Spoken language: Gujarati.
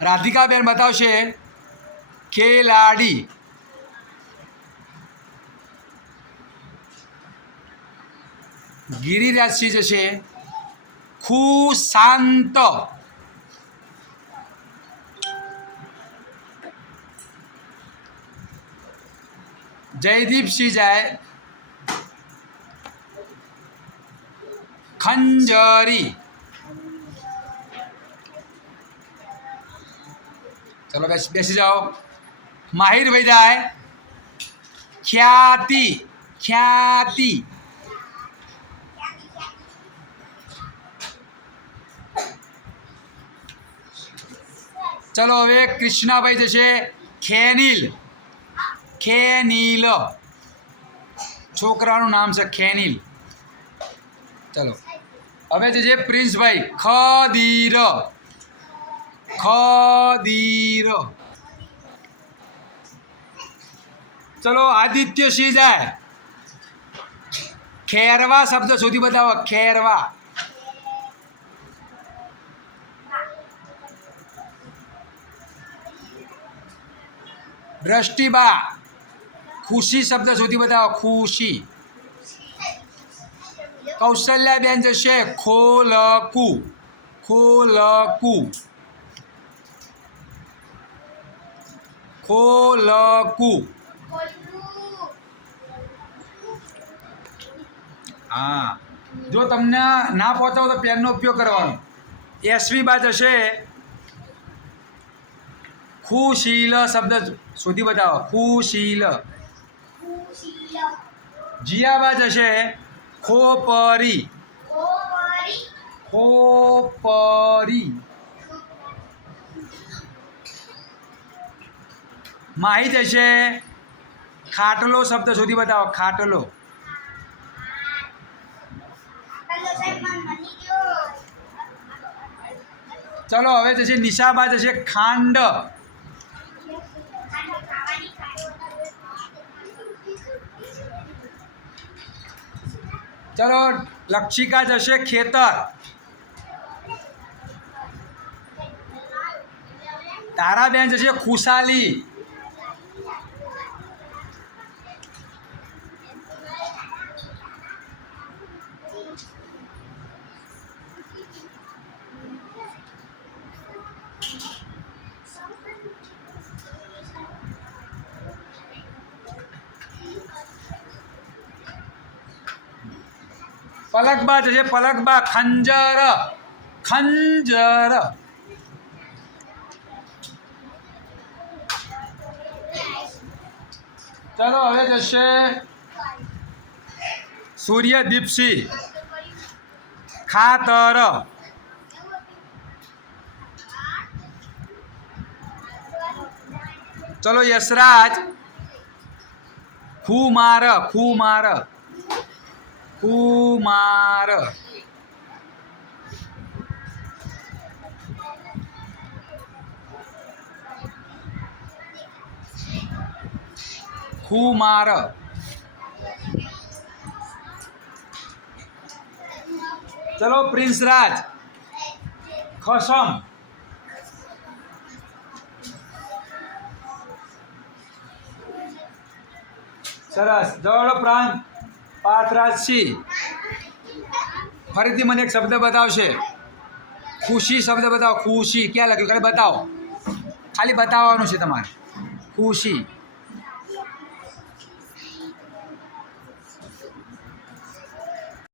રાધિકાબેન બતાવશે ખેલાડી. ગિરિરાજસિંહ જશે ખુશાંત. જયદીપસિંહ જાય. ખંજરી. ચલો બેસ, બેસી જાઓ. માહિરભાઈ જાય ખ્યાતિ ખ્યાતિ. ચલો હવે કૃષ્ણાભાઈ જશે. ખેનીલ ખેનીલ. છોકરાનું નામ છે ખેનીલ. ચલો. હવે જે છે પ્રિન્સભાઈ, ખદીર ખદીર. ચલો આદિત્ય સિંહ જાય. ખેરવા શબ્દ શોધી બતાવો, ખેરવા. દ્રષ્ટિબા, ખુશી શબ્દ શોધી બતાવો, ખુશી. કૌશલ્યાબેન જશે ખોલકુ ખોલકુ. ખોલકુ. હા. જો તમને ના પહોંચો તો પેનનો ઉપયોગ કરવાનો. એસવી બાદ હશે ખુશીલ શબ્દ શોધી બતાવો. ખુશીલ. જીયા બાદ હશે ખોપરી. ખોપરી. માહિત હશે. ખાટલો શબ્દ સુધી બતાવો. ખાટલો. ચલો હવે જશે નિશાબા જશે ખાંડ. ચલો લક્ષિકા જશે ખેતર. તારાબેન જશે ખુશાલી. પલકબા જશે. પલકબા, ખંજર ખંજર. ચલો, હવે જશે સૂર્ય દીપસી. ખાતર. ચલો, યશરાજ. ખૂમાર, ખુમાર. कुमार. कुमार. चलो प्रिंस राज. खसम. सरस. जवळ प्रांत. પ્રાંત પાથરાજસિંહ ફરીથી મને એક શબ્દ બતાવશે. ખુશી શબ્દ બતાવો. ખુશી. ક્યાં લખ્યું? ખાલી બતાવો. ખાલી બતાવવાનું છે તમારે. ખુશી.